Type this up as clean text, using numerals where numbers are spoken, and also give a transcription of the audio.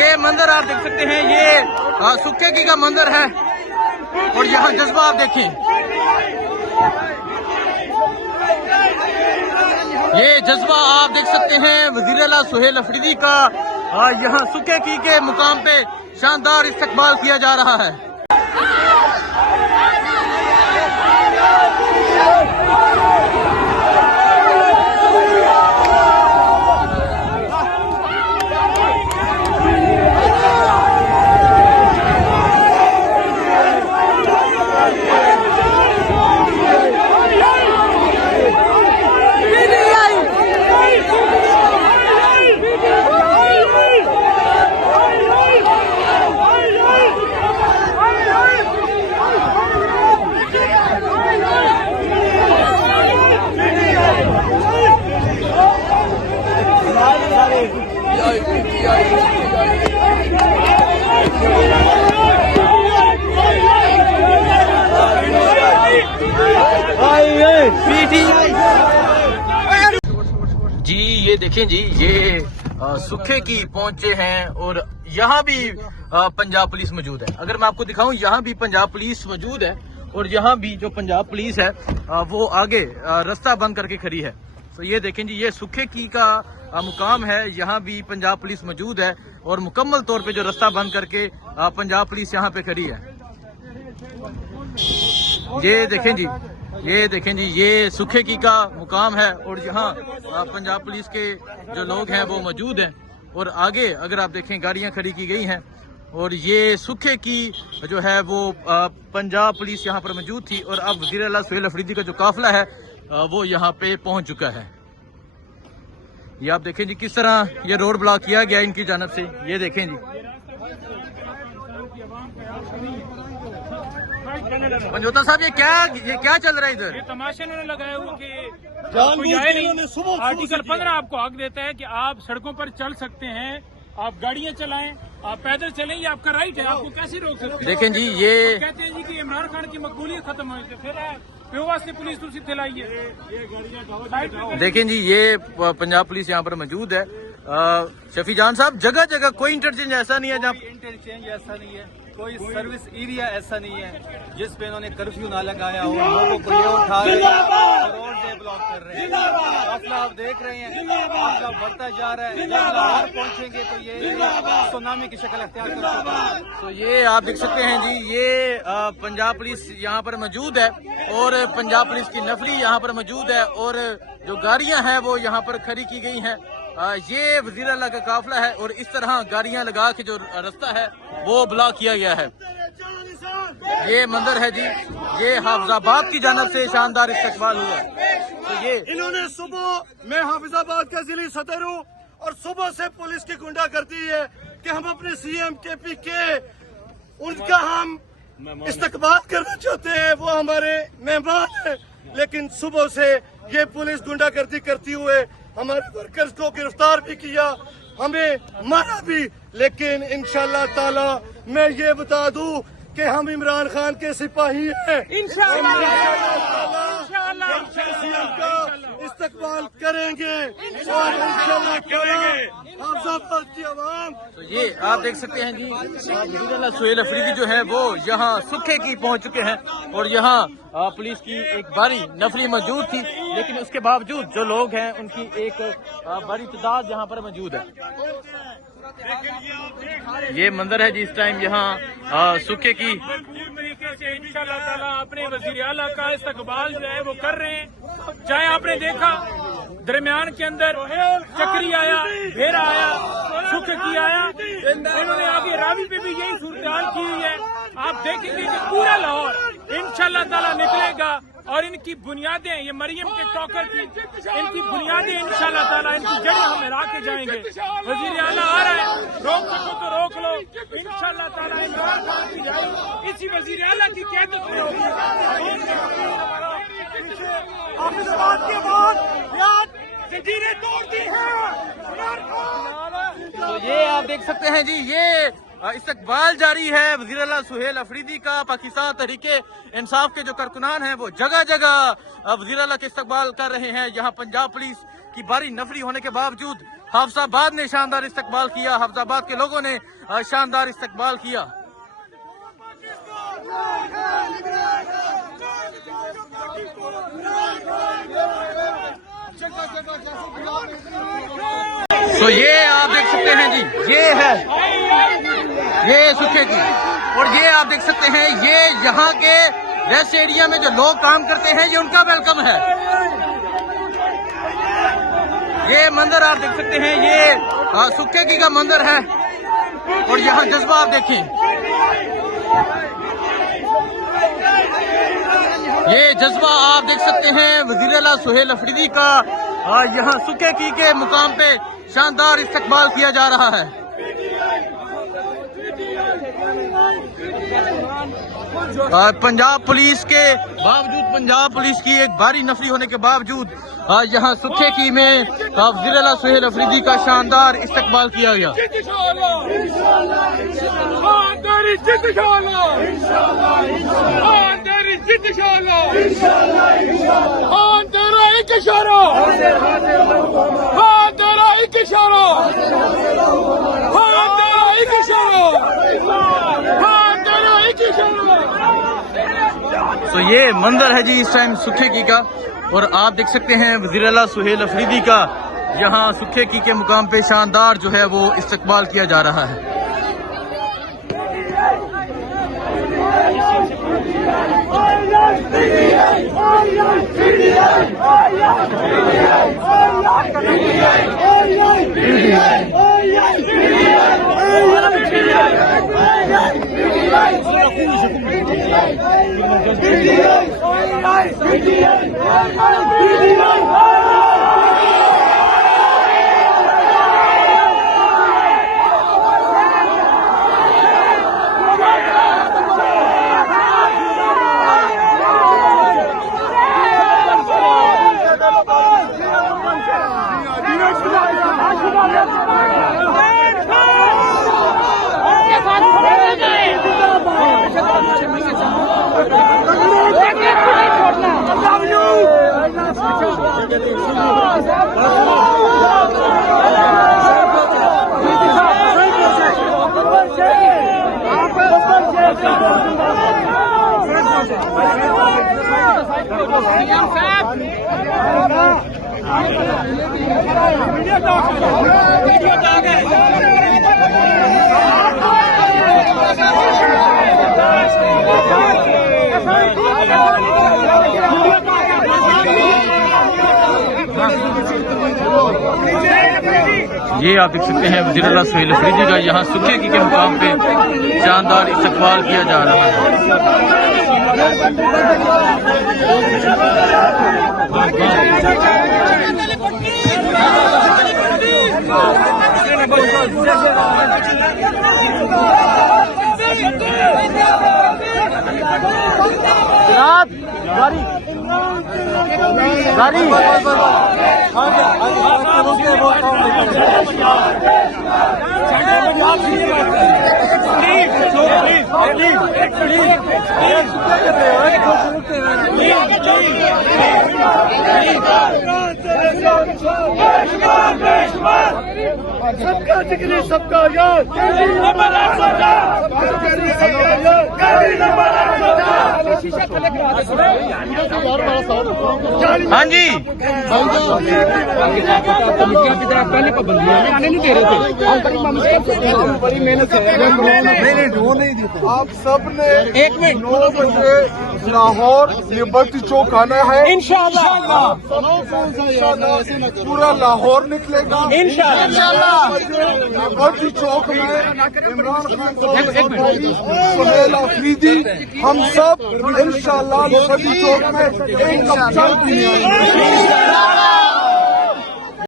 ये मंदिर आप देख सकते हैं, ये सुक्के की का मंदिर है और यहाँ जज्बा आप देखें, ये जज्बा आप देख सकते हैं वज़ीर आला सुहेल अफरीदी का यहाँ सुक्के की के मुकाम पे शानदार इस्तकबाल किया जा रहा है। जी ये देखें जी, ये सुखे की पहुंचे हैं और यहाँ भी पंजाब पुलिस मौजूद है। अगर मैं आपको दिखाऊं, यहाँ भी पंजाब पुलिस मौजूद है और यहाँ भी जो पंजाब पुलिस है वो आगे रास्ता बंद करके खड़ी है। तो ये देखें जी, ये सुखे की का मुकाम है, यहाँ भी पंजाब पुलिस मौजूद है और मुकम्मल तौर पे जो रास्ता बंद करके पंजाब पुलिस यहाँ पे खड़ी है। ये देखें जी, ये देखें जी, ये सुखे की का मुकाम है और यहाँ पंजाब पुलिस के जो लोग हैं वो मौजूद हैं और आगे अगर आप देखें गाड़ियाँ खड़ी की गई हैं और ये सुखे की जो है वो पंजाब पुलिस यहाँ पर मौजूद थी और अब वज़ीर आला सुहेल अफरीदी का जो काफिला है वो यहाँ पे पहुँच चुका है। ये आप देखें जी किस तरह ये रोड ब्लॉक किया गया इनकी जानब से। ये देखें जी, पंजोता साहब, ये क्या चल रहा है इधर? ये तमाशा इन्होंने लगाया हुआ कि कोई आए नहीं। आर्टिकल 15 आपको हक देता है कि आप सड़कों पर चल सकते हैं, आप गाड़ियां चलाएं, आप पैदल चलें, ये आपका राइट है, आपको कैसे रोक सकते हैं? देखें जी, ये कहते हैं जी कि इमरान खान की मकबूलियत खत्म हुई थी, फिर वास्ते पुलिस तुसी फैलाई है। देखें जी, ये पंजाब पुलिस यहाँ पर मौजूद है। शफी जान साहब, जगह जगह कोई इंटरचेंज ऐसा नहीं है जहाँ इंटरचेंज ऐसा नहीं है, कोई सर्विस एरिया ऐसा नहीं है जिस पे इन्होंने कर्फ्यू ना लगाया हो, लोगों को ये उठा रहे हैं, रोड से ब्लॉक कर रहे हैं। मसला आप देख रहे हैं, मसला बढ़ता जा रहा है। जब लाहौर पहुंचेंगे तो ये सुनामी की शक्ल अख्तियार कर चुका है। तो ये आप देख सकते हैं जी, ये पंजाब पुलिस यहाँ पर मौजूद है और पंजाब पुलिस की नफरी यहाँ पर मौजूद है और जो गाड़ियाँ हैं वो यहाँ पर खड़ी की गई हैं। ये वज़ीर आला का काफिला है और इस तरह गाड़ियां लगा के जो रास्ता है वो ब्लॉक किया गया है। ये मंदिर है जी, ये हाफिजाबाद की जानब से शानदार इस्तकबाल हुआ। तो ये इन्होंने सुबह, मैं हाफिजाबाद का जिली सदर हूँ और सुबह से पुलिस की गुंडा करती है कि हम अपने सीएम KP के उनका हम इस्तकबाल करना चाहते हैं, वो हमारे मेहमान है, लेकिन सुबह से ये पुलिस गुंडागर्दी करती हुए हमारे वर्कर्स को गिरफ्तार भी किया, हमें मारा भी। लेकिन इंशाअल्लाह ताला मैं ये बता दूं कि हम इमरान खान के सिपाही हैं, का इस्तकबाल करेंगे और इंशाअल्लाह करेंगे हाफिजाबाद की आवाम। तो ये आप देख सकते हैं जी, वज़ीर आला सुहेल अफरीदी जो है वो यहाँ सुखे की पहुँच चुके हैं और यहाँ पुलिस की एक भारी नफरी मौजूद थी, लेकिन उसके बावजूद जो लोग हैं उनकी एक बड़ी तादाद यहाँ पर मौजूद है। ये मंदिर है जी, इस टाइम यहाँ सुखे की तरीके से इंशाअल्लाह ताला अपने वज़ीर आला का इस्तकबाल जो है वो कर रहे हैं। चाहे आपने देखा दरमियान के अंदर चक्री आया, भेरा आया, सुख की आया, इन्होंने आगे रावी पे भी यही सूरत की हुई है। आप देखेंगे कि पूरा लाहौर इंशाअल्लाह ताला निकलेगा और इनकी बुनियादें, ये मरियम के टॉकर की इनकी बुनियादें इंशाअल्लाह ताला, इनकी जड़ें हम हिला के जाएंगे। वज़ीर आला आ रहा है, रोक सको तो रोक लो, इंशाअल्लाह ताला इमरान खान की जाए इसी वज़ीर आला की क़यादत में होगी। हाफिजाबाद के बाद जंजीरें तोड़ दी हैं। तो ये आप देख सकते हैं जी, ये इस्तकबाल जारी है वज़ीर आला सुहेल अफरीदी का। पाकिस्तान तहरीके इंसाफ के जो कारकुनान हैं वो जगह जगह वज़ीर आला के इस्तकबाल कर रहे हैं। यहाँ पंजाब पुलिस की भारी नफरी होने के बावजूद हाफिजाबाद ने शानदार इस्तकबाल किया, हाफिजाबाद के लोगों ने शानदार इस्तकबाल किया। तो ये आप देख सकते हैं जी, ये है ये सुखे की, और ये आप देख सकते हैं ये यहाँ के रेस्ट एरिया में जो लोग काम करते हैं ये उनका वेलकम है। ये मंदिर आप देख सकते हैं, ये सुखे की का मंदिर है, और यहाँ जज्बा आप देखें, ये जज्बा आप देख सकते हैं वज़ीर आला सुहेल अफरीदी का यहाँ सुखे की के मुकाम पे शानदार इस्तकबाल किया जा रहा है। पंजाब पुलिस के बावजूद, पंजाब पुलिस की एक भारी नफरी होने के बावजूद यहाँ सुखे की में वज़ीर आला सुहेल अफरीदी का शानदार इस्तकबाल किया गया। तो ये मंदिर है जी इस टाइम सुखे की का, और आप देख सकते हैं वज़ीर आला सुहेल अफरीदी का यहाँ सुखे की के मुकाम पे शानदार जो है वो इस्तकबाल किया जा रहा है। ये आप देख सकते हैं वज़ीर आला सुहेल अफरीदी का यहाँ सुखे की के मुकाम पे शानदार इस्तकबाल किया जा रहा है। सबका जिक्र सबका याद, हाँ जी, पहले पाबंदियां आने नहीं दे रहे थे, बड़ी मेहनत से आप सब ने 1 मिनट 9 बजे लाहौर लिबर्टी चौक आना है इंशाअल्लाह। पूरा लाहौर निकलेगा इंशाअल्लाह। लिबर्टी चौक में इमरान खान सुहेल अफरीदी हम सब इंशाअल्लाह लिबर्टी चौक में एक कप चाय पीने आएंगे।